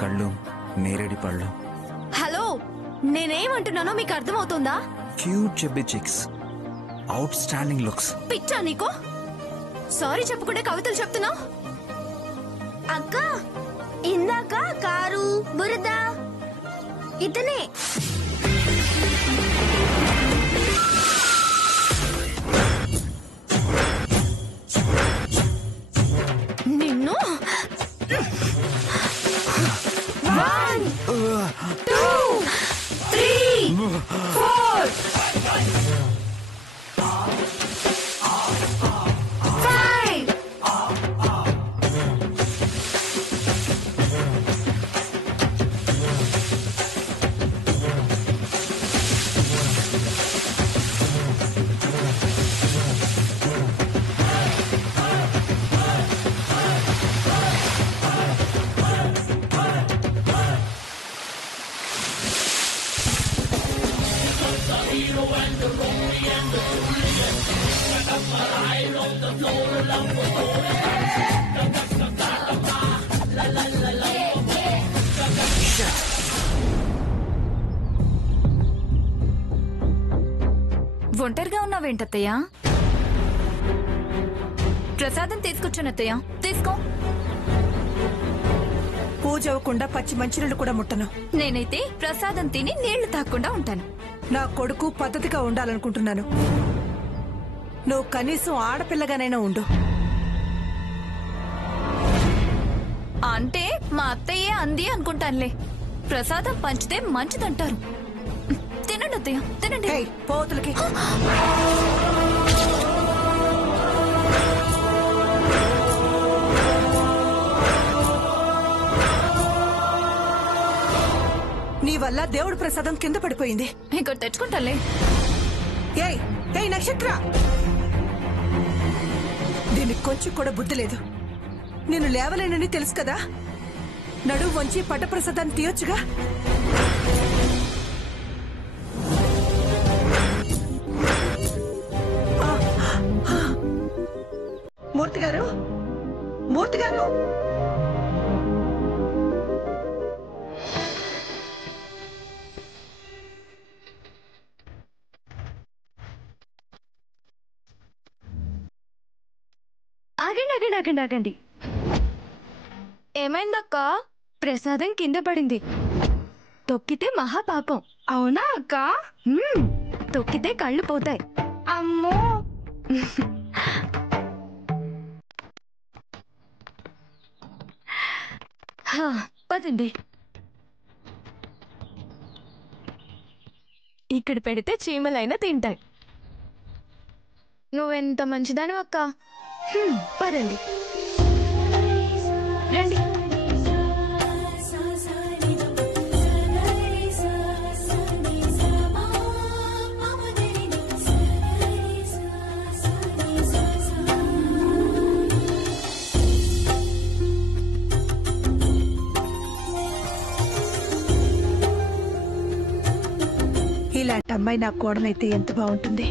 కళ్ళు నేరేడి పళ్ళు. హలో, నేనేమంటున్నానో మీకు అర్థమవుతుందా? Cute చెబ్బీ chicks, out standing looks. పిచ్చా నీకు? సారీ చెప్పుకుంటే కవితలు చెప్తున్నావు. అక్క, ఇందాక కారు బురద ఇతనే. నిన్ను 1 2 3 4 ఒంటరిగా ఉన్నావేంటత్తయ్యా? ప్రసాదం తీసుకొచ్చానత్తయ్య, తీసుకో. పూజ అవ్వకుండా పచ్చి మంచినీళ్ళు కూడా ముట్టను. నేనైతే ప్రసాదం తిని నీళ్లు తాగకుండా ఉంటాను. నా కొడుకు పద్ధతిగా ఉండాలనుకుంటున్నాను. నువ్వు కనీసం ఆడపిల్లగానైనా ఉండు. అంటే మా అత్తయ్యే అంది అనుకుంటానులే. ప్రసాదం పంచితే మంచిదంటారు. తినండి అత్తయ్య, తినండి. పోతులకి నీ వల్ల దేవుడి ప్రసాదం కింద పడిపోయింది. ఇక్కడ తెచ్చుకుంటాలే. ఏయ్ ఏయ్ నక్షత్ర, దీనికి కొంచెం కూడా బుద్ధి లేదు. నేను లేవలేనని తెలుసు కదా. నడువు వంచి పట్టప్రసాదాన్ని తీయొచ్చుగా. మూర్తి గారు, మూర్తి గారు, ఆగండి ఆగండి ఆగండి ఆగండి. ఏమైందక్క? ప్రసాదం కింద పడింది. తొక్కితే మహాపాపం. అవునా అక్క? తొక్కితే కళ్ళు పోతాయి. అమ్మో. పదండి. ఇక్కడ పెడితే చీమలైనా తింటాయి. నువ్వెంత మంచిదాను అక్క. పదండి, రండి. ఇలాంటి అమ్మాయి నా కోడలైతే ఎంత బాగుంటుంది.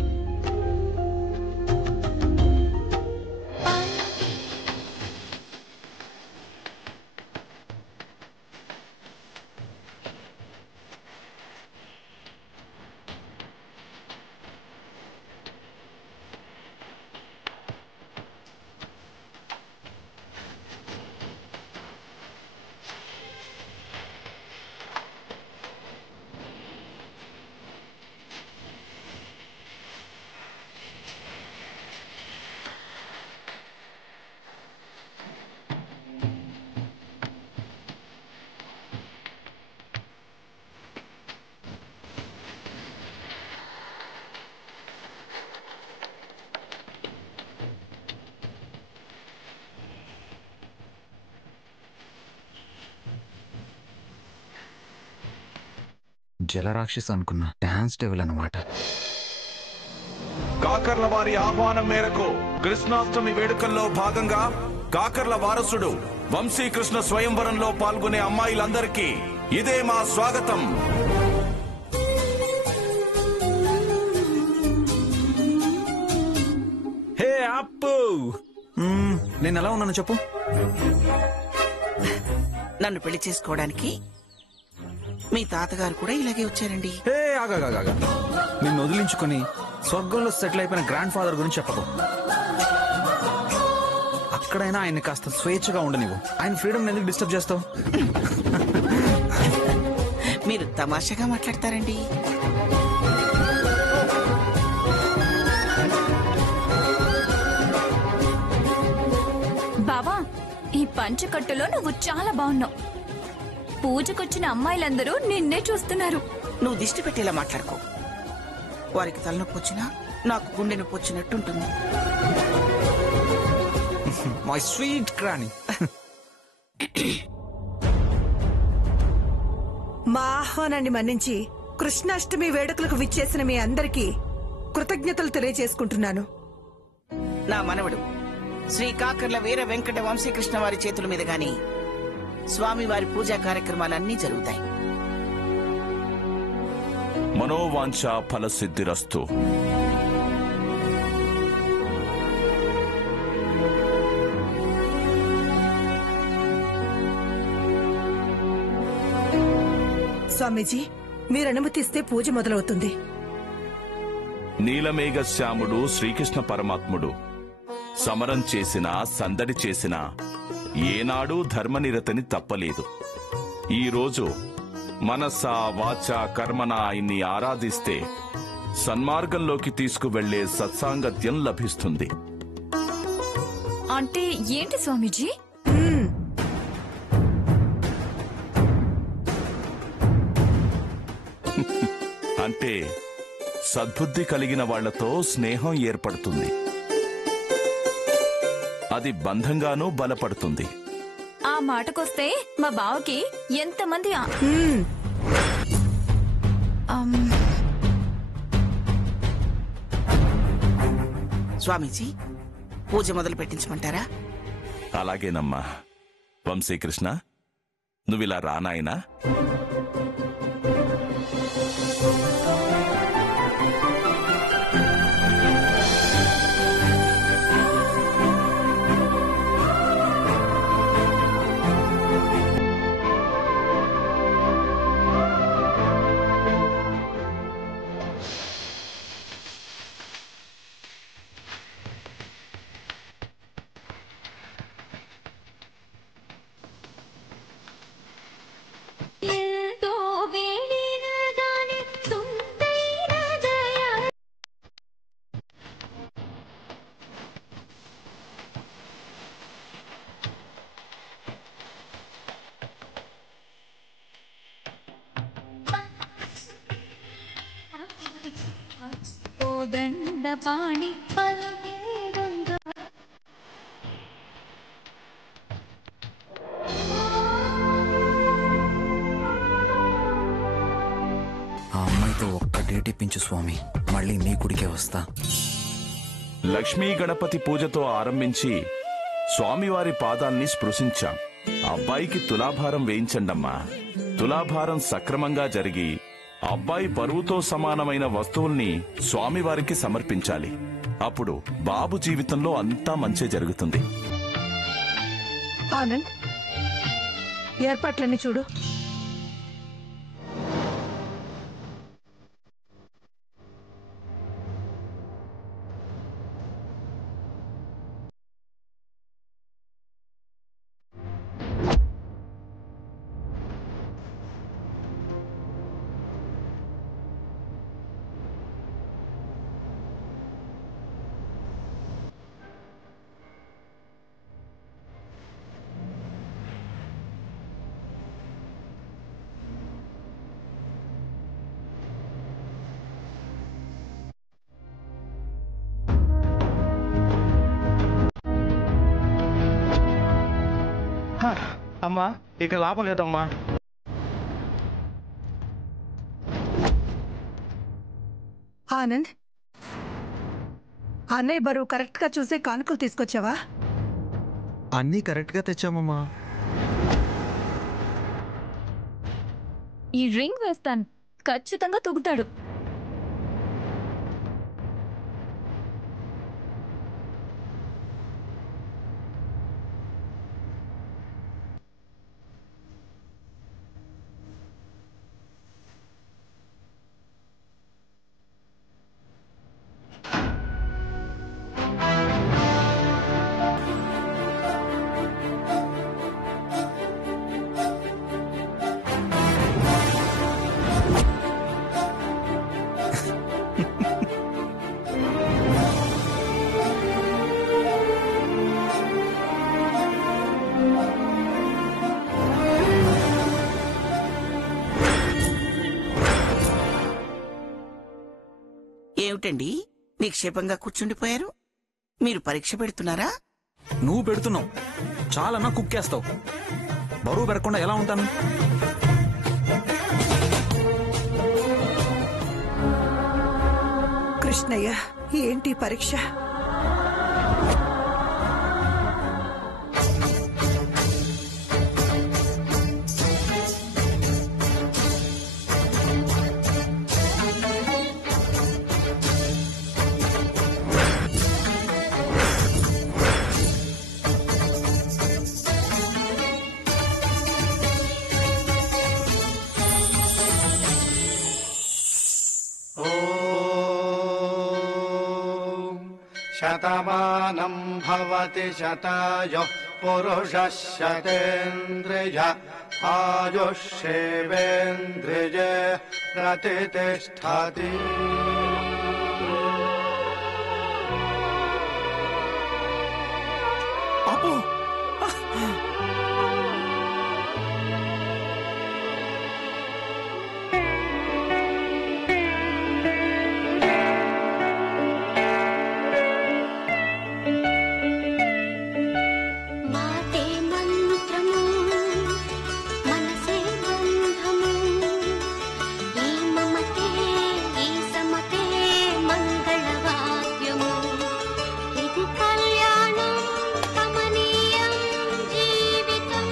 జలరాక్షస్ అనుకున్నా, డాన్స్ డెవిల్ అన్నమాట. కాకర్ల వారి ఆహ్వానం మేరకు కృష్ణాష్టమి వేడుకల్లో భాగంగా కాకర్ల వారసుడు వంశీకృష్ణ స్వయంవరంలో పాల్గొనే అమ్మాయిలందరికీ ఇదే మా స్వాగతం. హే అప్పు, నేను ఎలా ఉన్నాను చెప్పు. నన్ను పెళ్లి చేసుకోవడానికి మీ తాతగారు కూడా ఇలాగే వచ్చారండి. హే ఆగా నిన్ను వదిలించుకుని స్వర్గంలో సెటిల్ అయిపోయిన గ్రాండ్ ఫాదర్ గురించి చెప్పకు. అక్కడైనా ఆయన కాస్త స్వేచ్ఛగా ఉండనివ్వు. ఆయన ఫ్రీడమ్ ఎందుకు డిస్టర్బ్ చేస్తావు? మీరు తమాషాగా మాట్లాడతారండి. బావా, ఈ పంచకట్టులో నువ్వు చాలా బాగున్నావు. పూజకొచ్చిన అమ్మాయిలందరూ నిన్నే చూస్తున్నారు. నువ్వు దిష్టి పెట్టేలా మాట్లాడుకో. వారికి తలనొప్పి వచ్చినా నాకు గుండె నొప్పి వచ్చినట్టుంటుంది. My sweet క్రాని. మా ఆహ్వానాన్ని మన్నించి కృష్ణాష్టమి వేడుకలకు విచ్చేసిన మీ అందరికీ కృతజ్ఞతలు తెలియజేసుకుంటున్నాను. నా మనవడు శ్రీ కాకర్ల వీర వెంకట వంశీకృష్ణ వారి చేతుల మీద గాని స్వామివారి పూజా కార్యక్రమాలన్నీ జరుగుతాయి. మనోవాంఛ ఫలసిద్ధిరస్తు. స్వామీజీ, మీరు అనుమతిస్తే పూజ మొదలవుతుంది. నీలమేఘ శ్యాముడు శ్రీకృష్ణ పరమాత్ముడు సమరం చేసినా సందడి చేసినా ఏనాడూ ధర్మనిరతని తప్పలేదు. ఈరోజు మనసా వాచా కర్మన ఆయన్ని ఆరాధిస్తే సన్మార్గంలోకి తీసుకువెళ్లే సత్సాంగత్యం లభిస్తుంది. అంటే ఏంటి స్వామీజీ? అంటే సద్బుద్ధి కలిగిన వాళ్లతో స్నేహం ఏర్పడుతుంది. అది బంధంగానూ బలపడుతుంది. ఆ మాటకొస్తే మా బావకి ఎంతమంది స్వామీజీ, పూజ మొదలు పెట్టించమంటారా? అలాగేనమ్మా. వంశీకృష్ణ, నువ్విలా రానాయనా. దండపాణి ఆ అమ్మాయితో ఒక్క డేట్ ఇప్పించు స్వామి, మళ్ళీ మీ గుడికే వస్తా. లక్ష్మీ గణపతి పూజతో ఆరంభించి స్వామివారి పాదాల్ని స్పృశించాం. అబ్బాయికి తులాభారం వేయించండమ్మా. తులాభారం సక్రమంగా జరిగి అబ్బాయి బరువుతో సమానమైన వస్తువుల్ని స్వామివారికి సమర్పించాలి. అప్పుడు బాబు జీవితంలో అంతా మంచి జరుగుతుంది. ఆనంద్, ఏర్పాట్లన్నీ చూడు. అమ్మా, ఇక లాభం లేదమ్మా. ఆనంద్, అన్నయ్య బరువు కరెక్ట్ గా చూసే కానుకలు తీసుకొచ్చావా? అన్నీ కరెక్ట్ గా తెచ్చామమ్మా. ఈ రింగ్ వేస్తాను, ఖచ్చితంగా తొగుతాడు. ఏమిటండి నిక్షేపంగా కూర్చుండిపోయారు? మీరు పరీక్ష పెడుతున్నారా? నువ్వు పెడుతున్నావు, చాలా కుక్కేస్తావు. బరువు పెరగకుండా ఎలా ఉంటాను? కృష్ణయ్య, ఏంటి పరీక్ష? శతమానం భవతి శతాయుః పురుషः శతేంద్రియ ఆయుష్యేవేంద్రియే ప్రతిష్ఠతి. అబ్బో! మాతే మంత్రము మనసే బంధము ఈ మమతే ఈ సమతే మంగళవాద్యము ఇది కళ్యాణం కమనీయం జీవితం.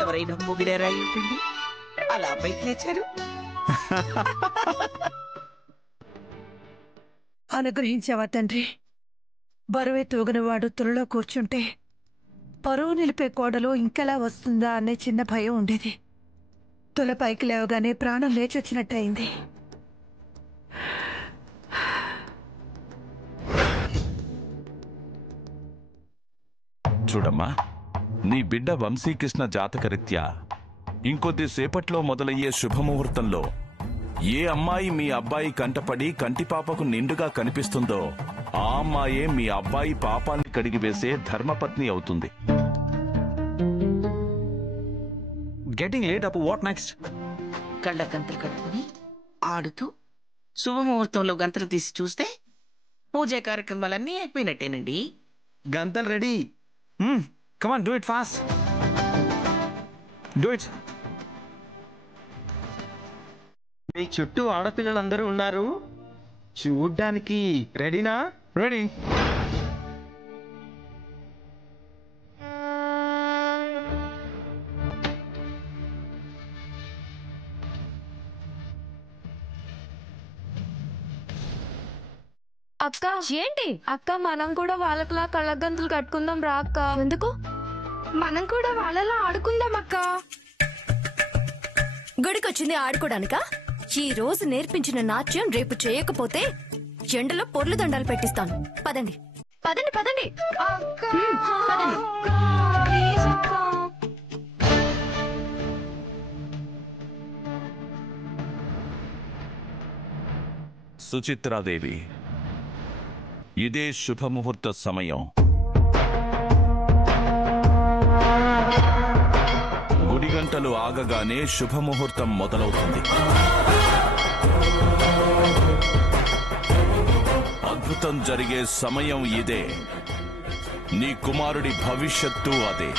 ఎవరైనా ముగిడారా ఏంటండి అలా పైకి లేచారు? అనుగ్రహించావా తండ్రి? బరువే తూగనివాడు తులలో కూర్చుంటే పరువు నిలిపే కోడలు ఇంకెలా వస్తుందా అనే చిన్న భయం ఉండేది. తుల పైకి లేవగానే ప్రాణం లేచొచ్చినట్టయింది. చూడమ్మా, నీ బిడ్డ వంశీకృష్ణ జాతకరీత్యా ఇంకొద్దిసేపట్లో మొదలయ్యే శుభముహూర్తంలో ఏ అమ్మాయి మీ అబ్బాయి కంటపడి కంటిపాపకు నిండుగా కనిపిస్తుందో ఆ అమ్మాయే మీ అబ్బాయి పాపాన్ని కడిగివేసే ధర్మపత్ని అవుతుంది. Getting late. అప్పు వాట్ నెక్స్ట్? కళ్ళ గంతలు కట్టుకుని ఆడుతూ శుభముహూర్తంలో గంతలు తీసి చూస్తే పూజా కార్యక్రమాలన్నీ అయిపోయినట్టేనండి. గంతలు ready. Come on, do it fast. Do it. మీ చుట్టూ ఆడపిల్లలందరూ ఉన్నారు, చూడ్డానికి రెడీనా? రెడీ. అక్క ఏంటి అక్క, మనం కూడా వాళ్ళకిలా కళ్ళగంతులు కట్టుకుందాం రా అక్క. ఎందుకు? మనం కూడా వాళ్ళలా ఆడుకుందాం అక్క. గుడికొచ్చింది ఆడుకోడానికా? ఈ రోజు నేర్పించిన నాట్యం రేపు చేయకపోతే ఎండలో పొర్లు దండాలు పెట్టిస్తాను. పదండి పదండి పదండి అక్క, పదండి. ప్లీజ్ అక్క. సుచిత్రాదేవి, ఇదే శుభముహూర్త సమయం. గుడి గంటలు ఆగగానే శుభముహూర్తం మొదలవుతుంది. అద్భుతం జరిగే సమయం ఇదే. నీ కుమారుడి భవిష్యత్తు అదే.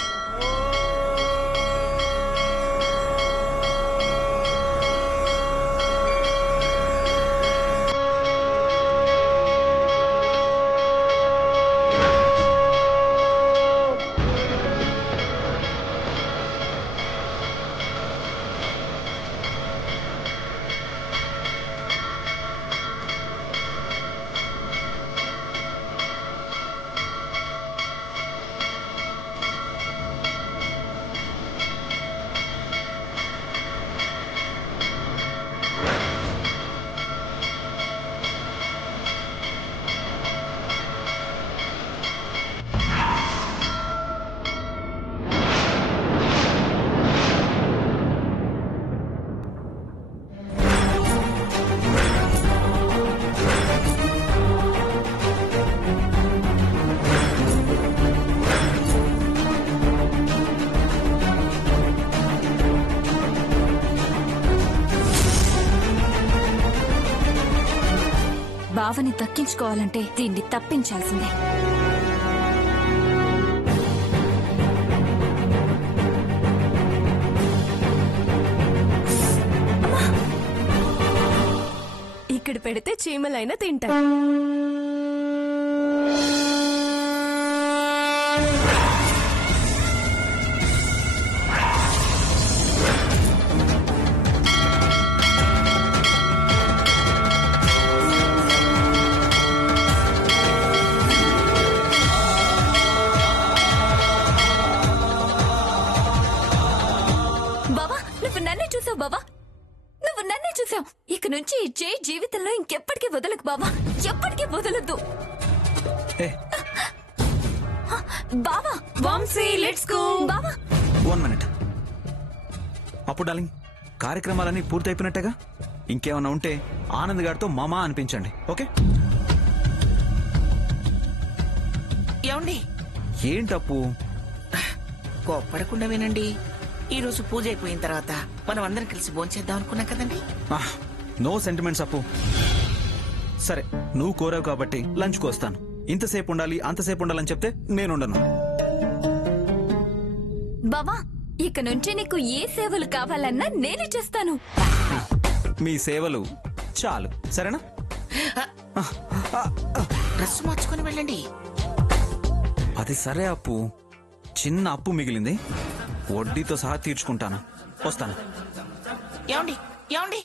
బావని దక్కించుకోవాలంటే దీన్ని తప్పించాల్సిందే. ఇక్కడ పెడితే చీమలైనా తింటాయి. బాబా, నువ్వు నన్నే చూసావు. ఇక నుంచి ఈ చేయి జీవితంలో ఇంకెప్పటికీ వదలకు బాబా, ఎప్పటికీ వదలొద్దు బాబా. వంశీ, లెట్స్ గో బాబా. 1 minute. అప్పుడు డార్లింగ్, కార్యక్రమాలన్నీ పూర్తయిపోయినట్టేగా. ఇంకేమన్నా ఉంటే ఆనంద్ గారితో మామా అనిపించండి. ఓకే? ఏమండి? ఏంటప్పు? కోప్పడకుండా వినండి. ఈ రోజు పూజ అయిపోయిన తర్వాత మనం అందరం కలిసి భోంచేద్దాం అనుకున్నాం కదండి. నో సెంటిమెంట్స్ అప్పు. సరే, నువ్వు కోరావు కాబట్టి లంచ్కి వస్తాను. ఇంతసేపు ఉండాలి అంతసేపు ఉండాలని చెప్తే నేనుండను. బాబా, ఇక నుంచి నీకు ఏ సేవలు కావాలన్నా నేనే చేస్తాను. మీ సేవలు చాలు, సరేనా? డ్రెస్ మార్చుకొని వెళ్ళండి. అది సరే అప్పు, చిన్న అప్పు మిగిలింది, వడ్డీతో సహా తీర్చుకుంటాను. వస్తాను. ఏమండి? ఏమండి?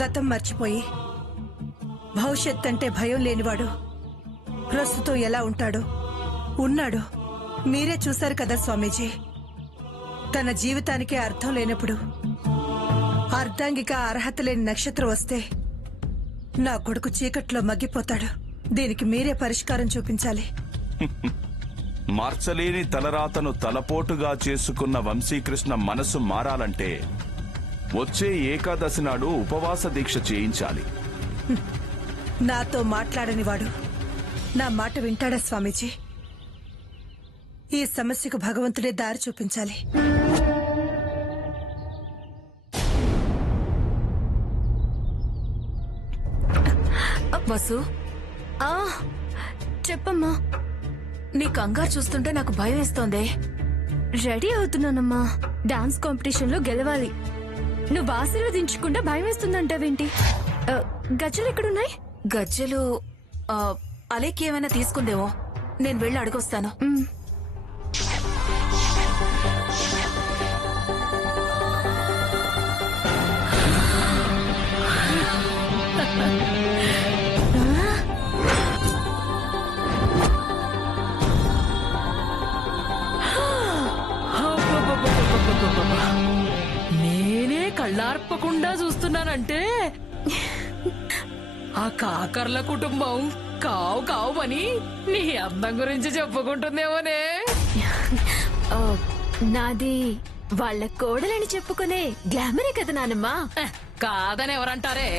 గతం మర్చిపోయి భవిష్యత్ అంటే భయం లేనివాడు ప్రస్తుతం ఎలా ఉంటాడో ఉన్నాడు. మీరే చూశారు కదా స్వామీజీ. తన జీవితానికే అర్థం లేనప్పుడు అర్ధాంగిక అర్హత లేని నక్షత్రం వస్తే నా కొడుకు చీకట్లో మగ్గిపోతాడు. దీనికి మీరే పరిష్కారం చూపించాలి. మార్చలేని తలరాతను తలపోటుగా చేసుకున్న వంశీకృష్ణ మనసు మారాలంటే వచ్చే ఏకాదశి నాడు ఉపవాస దీక్ష చేయించాలి. నాతో మాట్లాడని వాడు నా మాట వింటాడా స్వామీజీ? ఈ సమస్యకు భగవంతుడే దారి చూపించాలి. వసు, చెప్పమ్మా. నీ కంగారు చూస్తుంటే నాకు భయం వేస్తోంది. రెడీ అవుతున్నానమ్మా, డాన్స్ కాంపిటీషన్ లో గెలవాలి. నువ్వు ఆశీర్వదించకుండా భయం వేస్తుందంటావేంటి? గజ్జలు ఎక్కడున్నాయి? గజ్జలు అలేకి ఏమైనా తీసుకుందేమో, నేను వెళ్ళి అడుగొస్తాను. నేనే కళ్ళార్పకుండా చూస్తున్నానంటే ఆ కాకర్ల కుటుంబం కావు కావు అని నీ అందం గురించి చెప్పుకుంటుందేమోనే. నాది వాళ్ళ కోడలని చెప్పుకునే గ్లామరే కదా నానమ్మా. కాదని ఎవరంటారే?